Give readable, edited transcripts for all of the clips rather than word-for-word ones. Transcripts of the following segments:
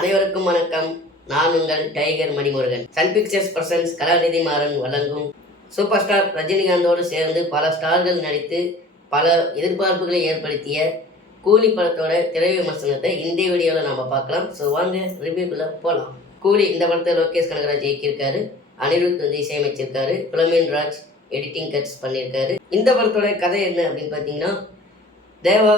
அனைவருக்கும் வணக்கம். நான் உங்கள் tiger Manimurugan. Sun Pictures presents Kalanithi Maran வழங்கும் சூப்பர் ஸ்டார் ரஜினிகாந்தோடு சேர்ந்து பல ஸ்டார்கள் நடித்து பல எதிர்பார்ப்புகளை ஏற்படுத்திய கூலி படத்தோட திரை விமர்சனத்தை இந்த வீடியோவில் நம்ம பார்க்கலாம். ஸோ வாங்க ரிவ்யூக்குள்ளே போகலாம். கூலி இந்த படத்தை லோகேஷ் கனகராஜ் இயக்கியிருக்காரு. அனிருத் இசையமைச்சிருக்காரு. புலமேன் ராஜ் எடிட்டிங் கட்ஸ் பண்ணியிருக்காரு. இந்த படத்தோட கதை என்ன அப்படின்னு பார்த்தீங்கன்னா, தேவா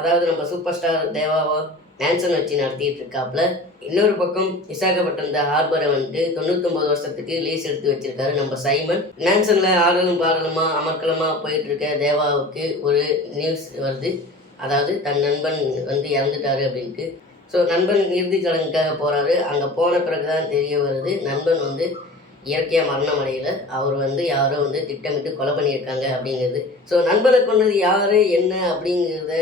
அதாவது நம்ம சூப்பர் ஸ்டார் தேவாவை மேன்சன் வச்சு நடத்திட்டு இருக்காப்புல. இன்னொரு பக்கம் விசாகப்பட்டினம் இந்த ஹார்பரை 99 வருஷத்துக்கு லீஸ் எடுத்து வச்சிருக்காரு நம்ம சைமன். மேன்சன்ல ஆடலும் பாடலுமா அமர்க்கலமா போயிட்டு இருக்க தேவாவுக்கு ஒரு நியூஸ் வருது. அதாவது தன் நண்பன் இறந்துட்டாரு அப்படின்ட்டு. ஸோ நண்பன் இறுதி சடங்குக்காக போறாரு. அங்கே போன பிறகுதான் தெரிய வருது நண்பன் இயற்கையாக மரணம் அடையலை. அவர் யாரோ திட்டமிட்டு கொலை பண்ணியிருக்காங்க அப்படிங்கிறது. ஸோ நண்பனை கொண்டது யார் என்ன அப்படிங்கிறத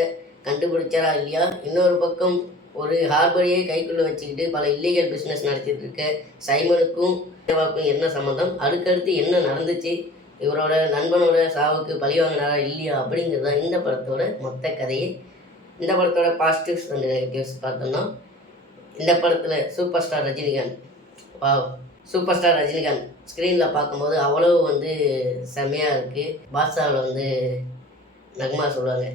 கண்டுபிடிச்சாரா இல்லையா. இன்னொரு பக்கம் ஒரு ஹார்பரையே கைக்குள்ளே வச்சுக்கிட்டு பல இல்லீகல் பிஸ்னஸ் நடத்திட்டு இருக்க சைமனுக்கும் தேவாவுக்கும் என்ன சம்மந்தம், அடுத்தடுத்து என்ன நடந்துச்சு, இவரோட நண்பனோட சாவுக்கு பழி வாங்கினாரா இல்லையா அப்படிங்கிறது இந்த படத்தோட மொத்த கதையை. இந்த படத்தோட பாசிட்டிவ்ஸ் அண்ட் நெகட்டிவ்ஸ் பார்த்தோம்னா, இந்த படத்தில் சூப்பர் ஸ்டார் ரஜினிகாந்த் ஸ்க்ரீனில் பார்க்கும்போது அவ்வளோ செம்மையாக இருக்குது. பாட்ஷாவில் நக்மா சொல்லுவாங்க,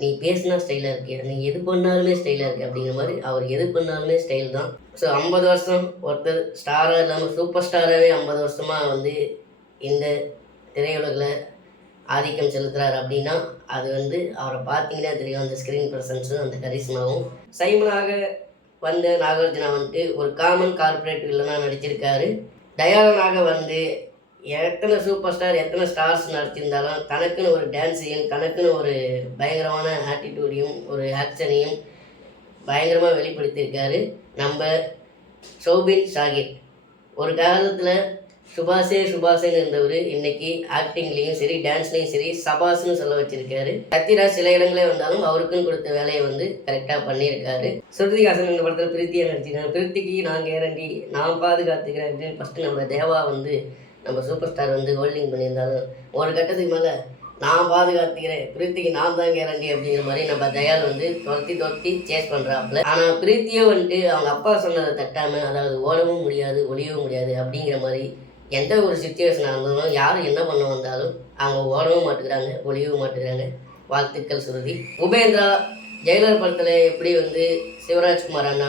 நீ பேசினா ஸ்டைலாக இருக்கியா, நீ எது பண்ணாலுமே ஸ்டைலாக இருக்கு அப்படிங்கிற மாதிரி அவர் எது பண்ணாலுமே ஸ்டைல் தான். ஸோ 50 வருஷம் ஒருத்தர் ஸ்டாராக இல்லாமல் சூப்பர் ஸ்டாராகவே 50 வருஷமாக இந்த திரையுலகில் ஆதிக்கம் செலுத்துகிறார் அப்படின்னா அது அவரை பார்த்தீங்கன்னா தெரியும். அந்த ஸ்க்ரீன் ப்ரெசன்ஸும் அந்த கரிஸ்மாவும். சைமனாக வந்த நாகார்ஜுனா ஒரு காமன் கார்பரேட் வில்லனாக நடிச்சிருக்காரு. தயாளனாக எத்தனை சூப்பர் ஸ்டார் எத்தனை ஸ்டார்ஸ் நடிச்சிருந்தாலும் தனக்குன்னு ஒரு டான்ஸையும் தனக்குன்னு ஒரு பயங்கரமான ஆட்டிடியூடையும் ஒரு ஆக்ஷனையும் பயங்கரமாக வெளிப்படுத்தியிருக்காரு நம்ம ஷோபின் ஷாகிர். ஒரு காலத்தில் சுபாஷேன்னு இருந்தவர் இன்னைக்கு ஆக்டிங்லேயும் சரி டான்ஸ்லேயும் சரி சபாஸ்ன்னு சொல்ல வச்சிருக்காரு. சத்யராஜ் சில இடங்களே வந்தாலும் அவருக்குன்னு கொடுத்த வேலையை கரெக்டாக பண்ணியிருக்காரு. ஸ்ருதிஹாசன் இந்த படத்தில் பிரீத்தியாக நடிச்சிருக்காங்க. பிரீத்திக்கு நான் கேரண்டி, நான் பாதுகாத்துக்கிறேன் அப்படின்னு ஃபஸ்ட்டு நம்ம தேவா நம்ம சூப்பர் ஸ்டார் ஹோல்டிங் பண்ணியிருந்தாலும் ஒரு கட்டத்துக்கு மேலே நான் பாதுகாத்துக்கிறேன், பிரீத்திக்கு நான் தான் கேரண்டி அப்படிங்கிற மாதிரி நம்ம தயால் துரத்தி சேஸ் பண்ணுறாப்புல. ஆனால் பிரீத்தியோ அவங்க அப்பா சொன்னதை தட்டாமல், அதாவது ஓடவும் முடியாது ஒளியவும் முடியாது அப்படிங்கிற மாதிரி எந்த ஒரு சுச்சுவேஷனாக இருந்தாலும் யார் என்ன பண்ண வந்தாலும் அவங்க ஓடவும் மாட்டுக்கிறாங்க ஒளியவும் மாட்டுக்கிறாங்க. வாழ்த்துக்கள் சுருதி. உபேந்திரா ஜெயலலிதா படத்தில் எப்படி சிவராஜ்குமார் அண்ணா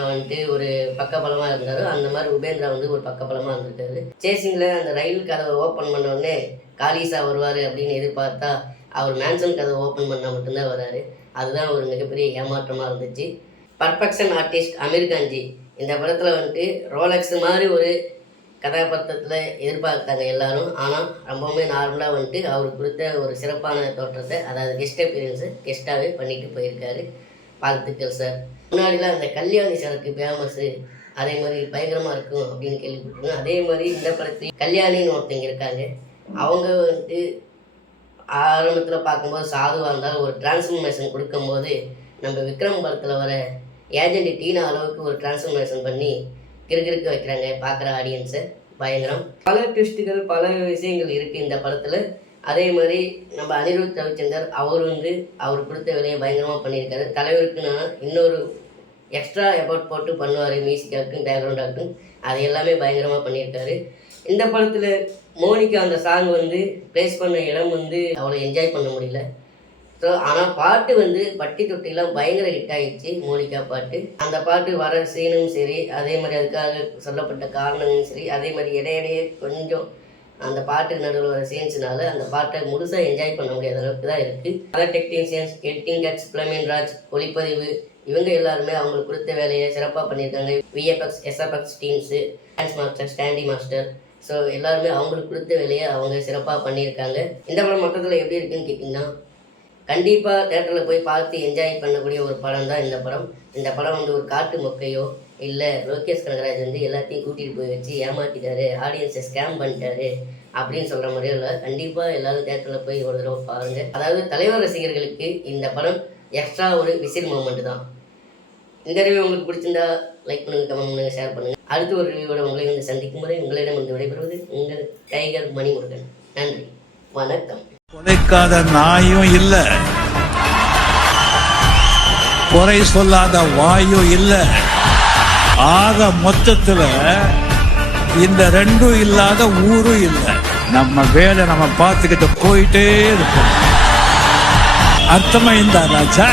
ஒரு பக்கபலமாக இருந்தாரோ அந்த மாதிரி உபேந்திரா ஒரு பக்கபலமாக இருந்திருக்காரு. சேசிங்கில் அந்த ரயில் கதவை ஓப்பன் பண்ண உடனே காலிசா வருவார் அப்படின்னு எதிர்பார்த்தா அவர் மேன்சன் கதவை ஓப்பன் பண்ணால் மட்டும்தான் வராரு. அதுதான் ஒரு மிகப்பெரிய ஏமாற்றமாக இருந்துச்சு. பர்ஃபெக்ஷன் ஆர்டிஸ்ட் அமீர் கான்ஜி இந்த படத்தில் ரோலக்ஸ் மாதிரி ஒரு கதாபாத்திரத்தில் எதிர்பார்த்தாங்க எல்லாரும். ஆனால் ரொம்பவுமே நார்மலாக அவருக்கு கொடுத்த ஒரு சிறப்பான தோற்றத்தை, அதாவது கெஸ்ட் அப்பியரன்ஸு கெஸ்ட்டாகவே பண்ணிட்டு போயிருக்காரு. வாழ்த்துக்கள் சார். முன்னாடிலாம் அந்த கல்யாணி சரக்கு ஃபேமஸ்ஸு, அதே மாதிரி பயங்கரமாக இருக்கும் அப்படின்னு கேள்விப்பட்டிருக்கோம். அதே மாதிரி இந்த படத்தில் கல்யாணின்னு ஒருத்தங்க இருக்காங்க. அவங்க ஆரம்பத்தில் பார்க்கும்போது சாதுவாக இருந்தாலும் ஒரு டிரான்ஸ்ஃபர்மேஷன் கொடுக்கும்போது நம்ம விக்ரம் படத்தில் வர ஏஜென்ட் டீனா அளவுக்கு ஒரு டிரான்ஸ்ஃபர்மேஷன் பண்ணி கிறுக்கிறுக்க வைக்கிறாங்க பார்க்குற ஆடியன்ஸை. பயங்கரம். பல ட்விஸ்ட்டுகள் பல விஷயங்கள் இருக்குது இந்த படத்தில். அதே மாதிரி நம்ம அனிருத் ரவிச்சந்தர் அவர் அவர் கொடுத்த வேலையை பயங்கரமாக பண்ணியிருக்காரு. தலைவருக்கு நான் இன்னொரு எக்ஸ்ட்ரா எஃபர்ட் போட்டு பண்ணுவார். மியூசிக் ஆகட்டும் பேக்ரவுண்ட் ஆகட்டும் அது எல்லாமே பயங்கரமாக பண்ணியிருக்காரு. இந்த படத்தில் மோனிகா அந்த சாங் ப்ளேஸ் பண்ண இடம் அவ்வளோ என்ஜாய் பண்ண முடியல. ஸோ ஆனால் பாட்டு பட்டி தொட்டிலாம் பயங்கர ஹிட் ஆகிடுச்சு. மோனிகா பாட்டு, அந்த பாட்டு வர சீனும் சரி, அதே மாதிரி அதுக்காக சொல்லப்பட்ட காரணமும் சரி, அதே மாதிரி இடையிடையே கொஞ்சம் அந்த பாட்டு நடுவில் வர சீன்ஸ்னால அந்த பாட்டை முழுசாக என்ஜாய் பண்ண முடியாத அளவுக்கு தான் இருக்குது. அதர் டெக்னீஷியன்ஸ், எடிட்டிங் கட்ஸ், புலமேன் ராஜ், ஒளிப்பதிவு இவங்க எல்லாருமே அவங்களுக்கு கொடுத்த வேலையை சிறப்பாக பண்ணியிருக்காங்க. VFX, SFX teams, dance master, stunt master, so எல்லாருமே அவங்களுக்கு கொடுத்த வேலையை அவங்க சிறப்பாக பண்ணியிருக்காங்க. இந்த படம் மொத்தத்தில் எப்படி இருக்குன்னு கேட்டிங்கன்னா, கண்டிப்பாக தேட்டரில் போய் பார்த்து என்ஜாய் பண்ணக்கூடிய ஒரு படம் தான் இந்த படம். இந்த படம் ஒரு காட்டு மொக்கையோ இல்லை லோகேஷ் கனகராஜ் எல்லாத்தையும் கூட்டிகிட்டு போய் வச்சு ஏமாற்றிட்டாரு, ஆடியன்ஸை ஸ்கேம் பண்ணிட்டாரு அப்படின்னு சொல்கிற மாதிரியும் இல்லை. கண்டிப்பாக எல்லோரும் தேட்டரில் போய் ஒரு தடவை பாருங்கள். அதாவது தலைவர் ரசிகர்களுக்கு இந்த படம் எக்ஸ்ட்ரா ஒரு விசில் மூமெண்ட் தான். இந்த ரிவ்யூ உங்களுக்கு பிடிச்சிருந்தா லைக் பண்ணுங்கள், கமெண்ட் பண்ணுங்கள், ஷேர் பண்ணுங்கள். அடுத்த ஒரு ரிவ்யூவோட உங்களை சந்திக்கும் முறை உங்களிடம் விடைபெறுவது உங்கள் டைகர் மணிமுருகன். நன்றி, வணக்கம். உழைக்காத நாயும் இல்ல, குறை சொல்லாத வாயும் இல்ல. ஆக மொத்தத்துல இந்த ரெண்டும் இல்லாத ஊரும் இல்லை. நம்ம வேலை நம்ம பார்த்துக்கிட்டு போயிட்டே இருக்கோம். அர்த்தமா இந்த ராஜா.